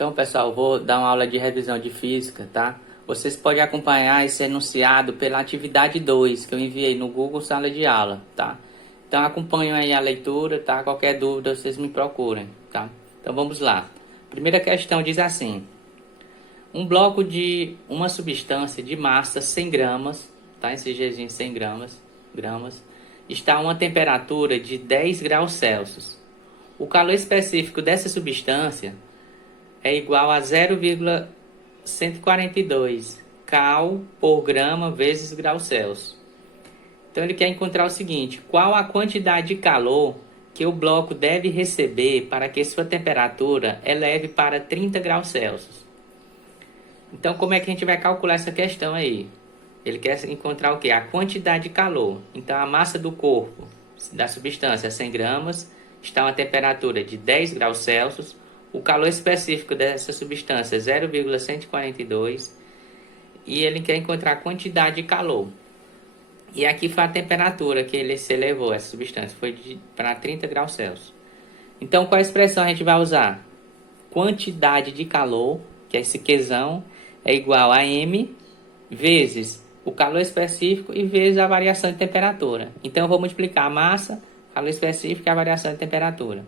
Então, pessoal, vou dar uma aula de revisão de física, tá? Vocês podem acompanhar esse enunciado pela atividade 2 que eu enviei no Google Sala de Aula, tá? Então, acompanhem aí a leitura, tá? Qualquer dúvida, vocês me procurem, tá? Então, vamos lá. Primeira questão diz assim: um bloco de uma substância de massa 100 gramas, tá? Esse Gzinho 100 gramas, está a uma temperatura de 10 graus Celsius. O calor específico dessa substância é igual a 0,142 cal por grama vezes graus Celsius. Então ele quer encontrar o seguinte: qual a quantidade de calor que o bloco deve receber para que sua temperatura eleve para 30 graus Celsius. Então como é que a gente vai calcular essa questão aí? Ele quer encontrar o que? A quantidade de calor. Então a massa do corpo da substância 100 gramas está a uma temperatura de 10 graus Celsius. O calor específico dessa substância é 0,142 e ele quer encontrar a quantidade de calor. E aqui foi a temperatura que ele se elevou, essa substância, foi para 30 graus Celsius. Então, qual a expressão a gente vai usar? Quantidade de calor, que é esse Qzão, é igual a M vezes o calor específico e vezes a variação de temperatura. Então, eu vou multiplicar a massa, calor específico e a variação de temperatura.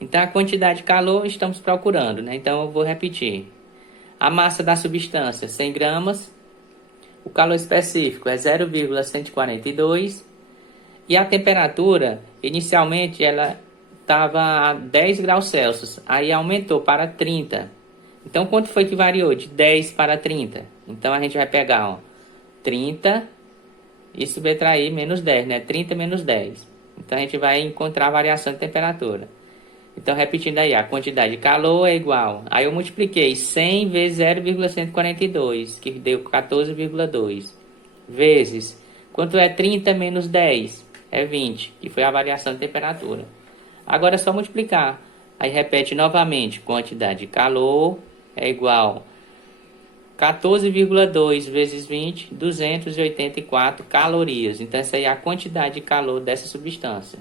Então, a quantidade de calor estamos procurando, né? Então, eu vou repetir. A massa da substância, 100 gramas. O calor específico é 0,142. E a temperatura, inicialmente, ela estava a 10 graus Celsius. Aí, aumentou para 30. Então, quanto foi que variou? De 10 para 30. Então, a gente vai pegar, ó, 30 e subtrair menos 10, né? 30 menos 10. Então, a gente vai encontrar a variação de temperatura. Então, repetindo aí, a quantidade de calor é igual. Aí eu multipliquei 100 vezes 0,142, que deu 14,2. Vezes, quanto é 30 menos 10? É 20, que foi a variação de temperatura. Agora é só multiplicar. Aí repete novamente, quantidade de calor é igual 14,2 vezes 20, 284 calorias. Então, essa aí é a quantidade de calor dessa substância.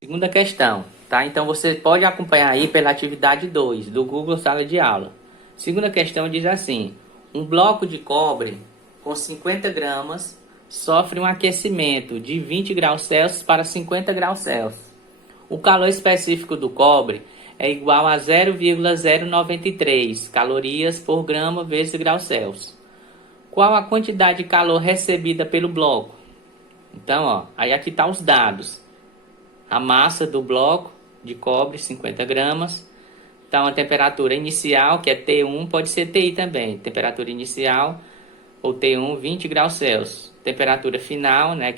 Segunda questão, tá? Então você pode acompanhar aí pela atividade 2 do Google Sala de Aula. Segunda questão diz assim: um bloco de cobre com 50 gramas sofre um aquecimento de 20 graus Celsius para 50 graus Celsius. O calor específico do cobre é igual a 0,093 calorias por grama vezes graus Celsius. Qual a quantidade de calor recebida pelo bloco? Então, ó, aí aqui tá os dados. A massa do bloco de cobre, 50 gramas. Está uma temperatura inicial, que é T1, pode ser TI também. Temperatura inicial, ou T1, 20 graus Celsius. Temperatura final, né,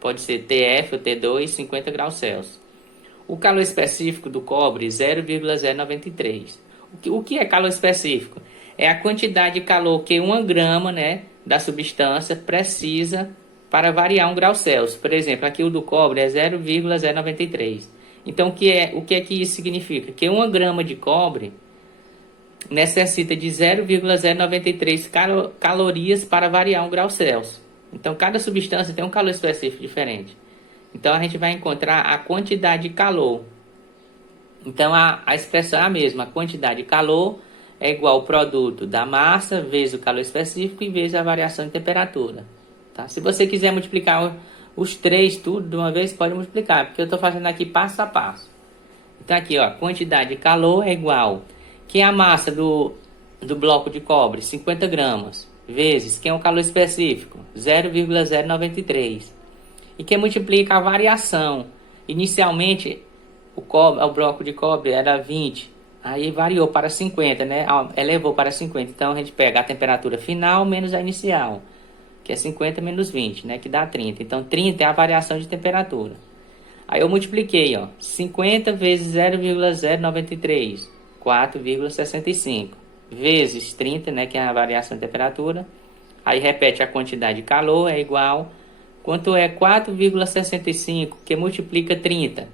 pode ser TF ou T2, 50 graus Celsius. O calor específico do cobre, 0,093. O que é calor específico? É a quantidade de calor que 1 grama, né, da substância precisa para variar 1 grau Celsius. Por exemplo, aqui o do cobre é 0,093. Então, o que é que isso significa? Que 1 grama de cobre necessita de 0,093 calorias para variar 1 grau Celsius. Então, cada substância tem um calor específico diferente. Então, a gente vai encontrar a quantidade de calor. Então, a expressão é a mesma. A quantidade de calor é igual ao produto da massa vezes o calor específico e vezes a variação de temperatura. Tá? Se você quiser multiplicar os três tudo de uma vez, pode multiplicar, porque eu estou fazendo aqui passo a passo. Então aqui, ó, quantidade de calor é igual que a massa do bloco de cobre, 50 gramas, vezes, que é um calor específico, 0,093. E que multiplica a variação. Inicialmente, o bloco de cobre era 20, aí variou para 50, né? Elevou para 50. Então a gente pega a temperatura final menos a inicial, que é 50 menos 20, né? Que dá 30. Então, 30 é a variação de temperatura. Aí eu multipliquei, ó, 50 vezes 0,093, 4,65. Vezes 30, né? Que é a variação de temperatura. Aí repete a quantidade de calor, é igual. Quanto é 4,65, que multiplica 30?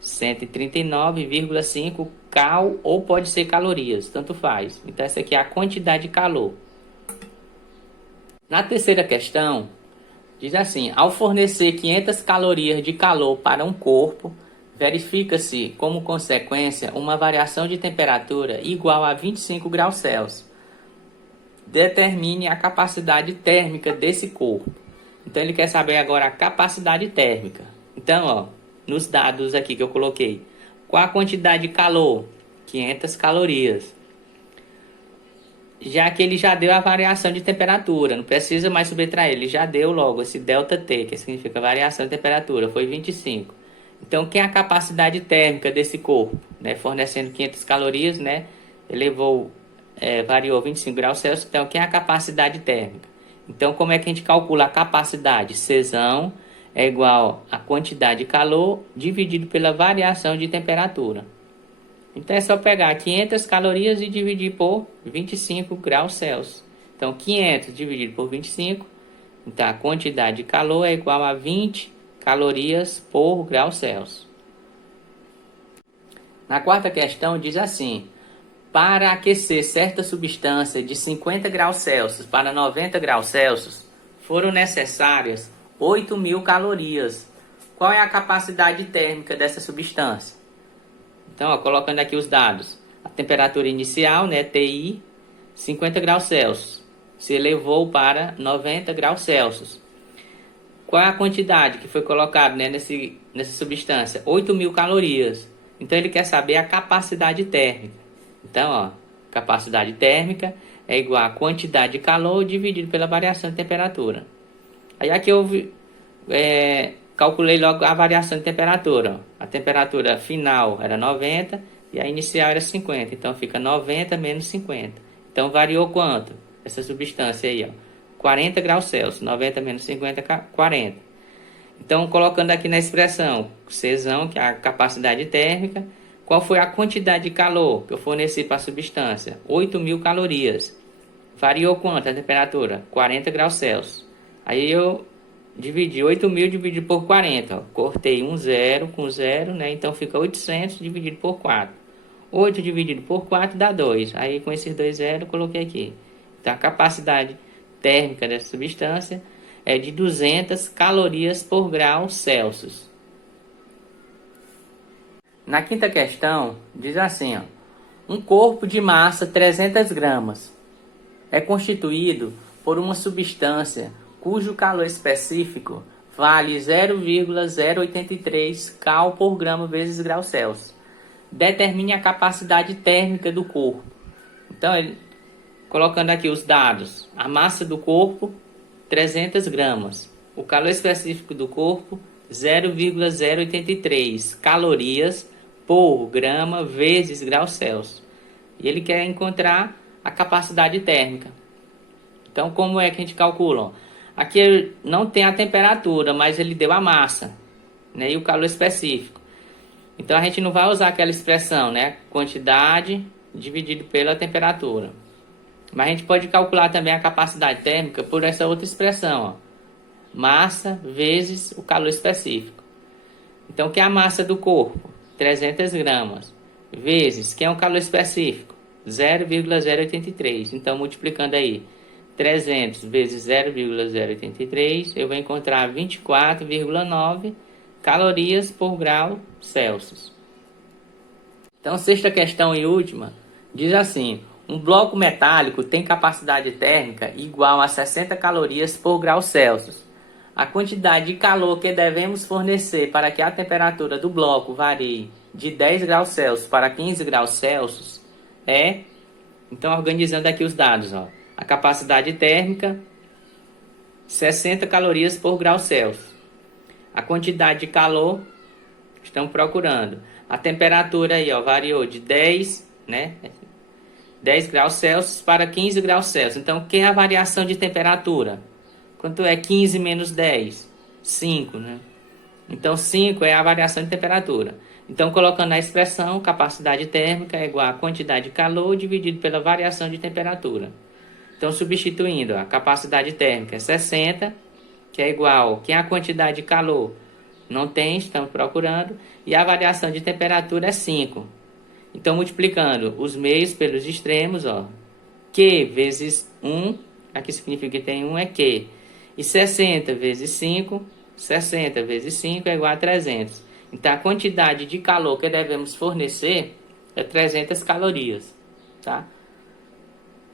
139,5 cal, ou pode ser calorias, tanto faz. Então, essa aqui é a quantidade de calor. Na terceira questão, diz assim: ao fornecer 500 calorias de calor para um corpo, verifica-se como consequência uma variação de temperatura igual a 25 graus Celsius. Determine a capacidade térmica desse corpo. Então ele quer saber agora a capacidade térmica. Então, ó, nos dados aqui que eu coloquei, qual a quantidade de calor? 500 calorias. Já que ele já deu a variação de temperatura, não precisa mais subtrair, ele já deu logo esse ΔT, que significa variação de temperatura, foi 25. Então, quem é a capacidade térmica desse corpo? Né? Fornecendo 500 calorias, né? Variou 25 graus Celsius, então quem é a capacidade térmica? Então, como é que a gente calcula a capacidade? Czão é igual a quantidade de calor dividido pela variação de temperatura. Então é só pegar 500 calorias e dividir por 25 graus Celsius. Então 500 dividido por 25, então a quantidade de calor é igual a 20 calorias por grau Celsius. Na quarta questão diz assim: para aquecer certa substância de 50 graus Celsius para 90 graus Celsius, foram necessárias 8.000 calorias. Qual é a capacidade térmica dessa substância? Então, ó, colocando aqui os dados. A temperatura inicial, né, TI, 50 graus Celsius. Se elevou para 90 graus Celsius. Qual é a quantidade que foi colocada, né, nessa substância? 8.000 calorias. Então, ele quer saber a capacidade térmica. Então, ó, capacidade térmica é igual a quantidade de calor dividido pela variação de temperatura. Aí aqui eu calculei logo a variação de temperatura. Ó. A temperatura final era 90 e a inicial era 50. Então fica 90 menos 50. Então variou quanto? Essa substância aí, ó. 40 graus Celsius. 90 menos 50, 40. Então colocando aqui na expressão Czão, que é a capacidade térmica, qual foi a quantidade de calor que eu forneci para a substância? 8.000 calorias. Variou quanto a temperatura? 40 graus Celsius. Aí eu dividi 8.000 dividido por 40. Ó. Cortei um zero com zero, né? Então fica 800 dividido por 4. 8 dividido por 4 dá 2. Aí com esses dois zeros eu coloquei aqui. Então a capacidade térmica dessa substância é de 200 calorias por grau Celsius. Na quinta questão, diz assim, ó, um corpo de massa 300 gramas é constituído por uma substância cujo calor específico vale 0,083 cal por grama vezes grau Celsius. Determine a capacidade térmica do corpo. Então, colocando aqui os dados, a massa do corpo, 300 gramas. O calor específico do corpo, 0,083 calorias por grama vezes grau Celsius. E ele quer encontrar a capacidade térmica. Então, como é que a gente calcula? Aqui não tem a temperatura, mas ele deu a massa, né, e o calor específico. Então, a gente não vai usar aquela expressão, né, quantidade dividido pela temperatura. Mas a gente pode calcular também a capacidade térmica por essa outra expressão, ó, massa vezes o calor específico. Então, que é a massa do corpo? 300 gramas. Vezes, que é um calor específico? 0,083. Então, multiplicando aí, 300 vezes 0,083, eu vou encontrar 24,9 calorias por grau Celsius. Então, sexta questão e última, diz assim: um bloco metálico tem capacidade térmica igual a 60 calorias por grau Celsius. A quantidade de calor que devemos fornecer para que a temperatura do bloco varie de 10 graus Celsius para 15 graus Celsius é... Então, organizando aqui os dados, ó. A capacidade térmica, 60 calorias por grau Celsius. A quantidade de calor, estamos procurando. A temperatura aí, ó, variou de 10, né? 10 graus Celsius para 15 graus Celsius. Então, o que é a variação de temperatura? Quanto é 15 menos 10? 5, né? Então, 5 é a variação de temperatura. Então, colocando a expressão, capacidade térmica é igual a quantidade de calor dividido pela variação de temperatura. Então, substituindo, a capacidade térmica é 60, que é igual, que é a quantidade de calor? Não tem, estamos procurando. E a variação de temperatura é 5. Então, multiplicando os meios pelos extremos, ó, Q vezes 1, aqui significa que tem 1 é Q. E 60 vezes 5, 60 vezes 5 é igual a 300. Então, a quantidade de calor que devemos fornecer é 300 calorias, tá?